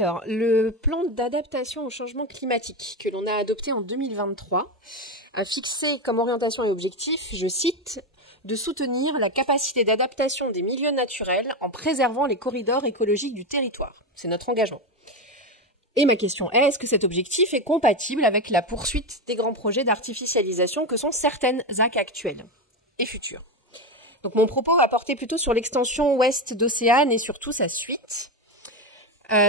Alors, le plan d'adaptation au changement climatique que l'on a adopté en 2023 a fixé comme orientation et objectif, je cite, de soutenir la capacité d'adaptation des milieux naturels en préservant les corridors écologiques du territoire. C'est notre engagement. Et ma question est-ce que cet objectif est compatible avec la poursuite des grands projets d'artificialisation que sont certaines ZAC actuelles et futures? Donc mon propos va porter plutôt sur l'extension ouest d'Océane et surtout sa suite.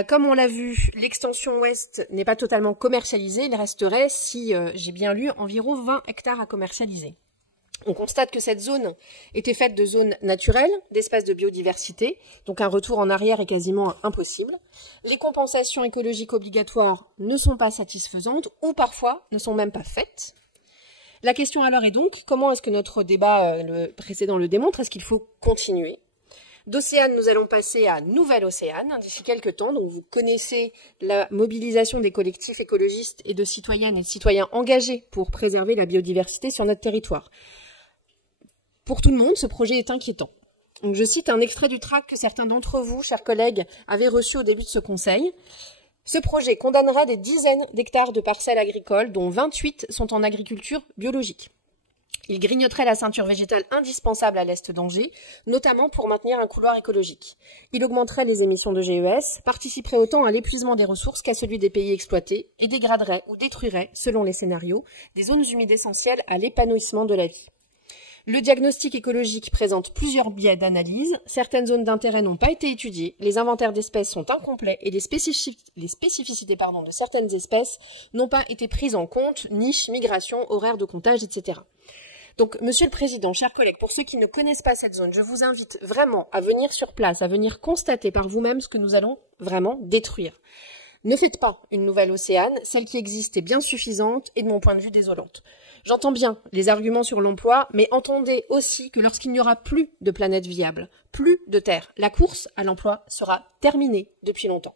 Comme on l'a vu, l'extension ouest n'est pas totalement commercialisée, il resterait, si j'ai bien lu, environ 20 hectares à commercialiser. On constate que cette zone était faite de zones naturelles, d'espaces de biodiversité, donc un retour en arrière est quasiment impossible. Les compensations écologiques obligatoires ne sont pas satisfaisantes ou parfois ne sont même pas faites. La question alors est donc, comment est-ce que notre débat le précédent le démontre? Est-ce qu'il faut continuer? D'Océane, nous allons passer à Nouvelle-Océane d'ici quelques temps. Donc vous connaissez la mobilisation des collectifs écologistes et de citoyennes et de citoyens engagés pour préserver la biodiversité sur notre territoire. Pour tout le monde, ce projet est inquiétant. Donc, je cite un extrait du tract que certains d'entre vous, chers collègues, avaient reçu au début de ce conseil. Ce projet condamnera des dizaines d'hectares de parcelles agricoles, dont 28 sont en agriculture biologique. Il grignoterait la ceinture végétale indispensable à l'est d'Angers, notamment pour maintenir un couloir écologique. Il augmenterait les émissions de GES, participerait autant à l'épuisement des ressources qu'à celui des pays exploités, et dégraderait ou détruirait, selon les scénarios, des zones humides essentielles à l'épanouissement de la vie. Le diagnostic écologique présente plusieurs biais d'analyse. Certaines zones d'intérêt n'ont pas été étudiées, les inventaires d'espèces sont incomplets et les spécificités de certaines espèces n'ont pas été prises en compte, niches, migration, horaires de comptage, etc. Donc, Monsieur le Président, chers collègues, pour ceux qui ne connaissent pas cette zone, je vous invite vraiment à venir sur place, à venir constater par vous-même ce que nous allons vraiment détruire. Ne faites pas une nouvelle Océane, celle qui existe est bien suffisante et de mon point de vue désolante. J'entends bien les arguments sur l'emploi, mais entendez aussi que lorsqu'il n'y aura plus de planète viable, plus de terre, la course à l'emploi sera terminée depuis longtemps.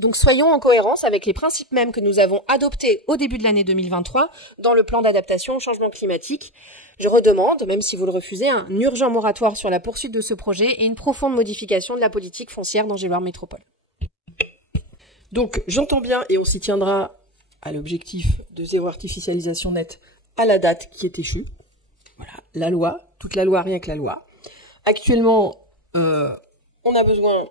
Donc soyons en cohérence avec les principes mêmes que nous avons adoptés au début de l'année 2023 dans le plan d'adaptation au changement climatique. Je redemande, même si vous le refusez, un urgent moratoire sur la poursuite de ce projet et une profonde modification de la politique foncière d'Angers-Loire Métropole. Donc j'entends bien et on s'y tiendra à l'objectif de zéro artificialisation nette à la date qui est échue. Voilà, la loi, toute la loi, rien que la loi. Actuellement, on a besoin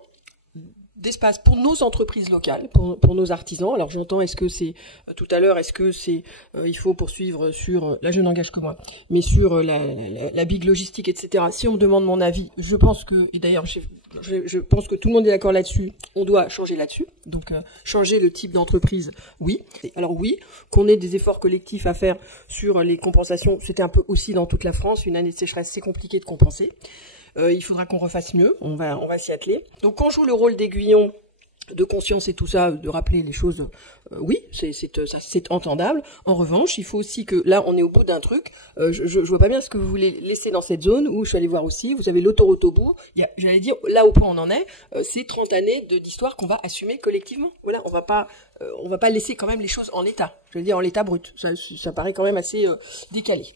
d'espace pour nos entreprises locales, pour nos artisans. Alors j'entends, est-ce que c'est tout à l'heure, est-ce que c'est il faut poursuivre sur là je n'engage que moi, mais sur la big logistique, etc. Si on me demande mon avis, je pense que, et d'ailleurs je pense que tout le monde est d'accord là-dessus, on doit changer là-dessus. Donc changer le type d'entreprise, oui. Alors oui, qu'on ait des efforts collectifs à faire sur les compensations, c'était un peu aussi dans toute la France, une année de sécheresse, c'est compliqué de compenser. Il faudra qu'on refasse mieux, on va s'y atteler. Donc on joue le rôle d'aiguillon de conscience et tout ça, de rappeler les choses, oui, c'est entendable. En revanche, il faut aussi que, là, on est au bout d'un truc, je vois pas bien ce que vous voulez laisser dans cette zone, où je suis allée voir aussi, vous avez l'autoroute au bout, j'allais dire, là au point on en est, c'est 30 années d'histoire qu'on va assumer collectivement. Voilà, on va pas laisser quand même les choses en l'état, je veux dire en l'état brut, ça paraît quand même assez décalé.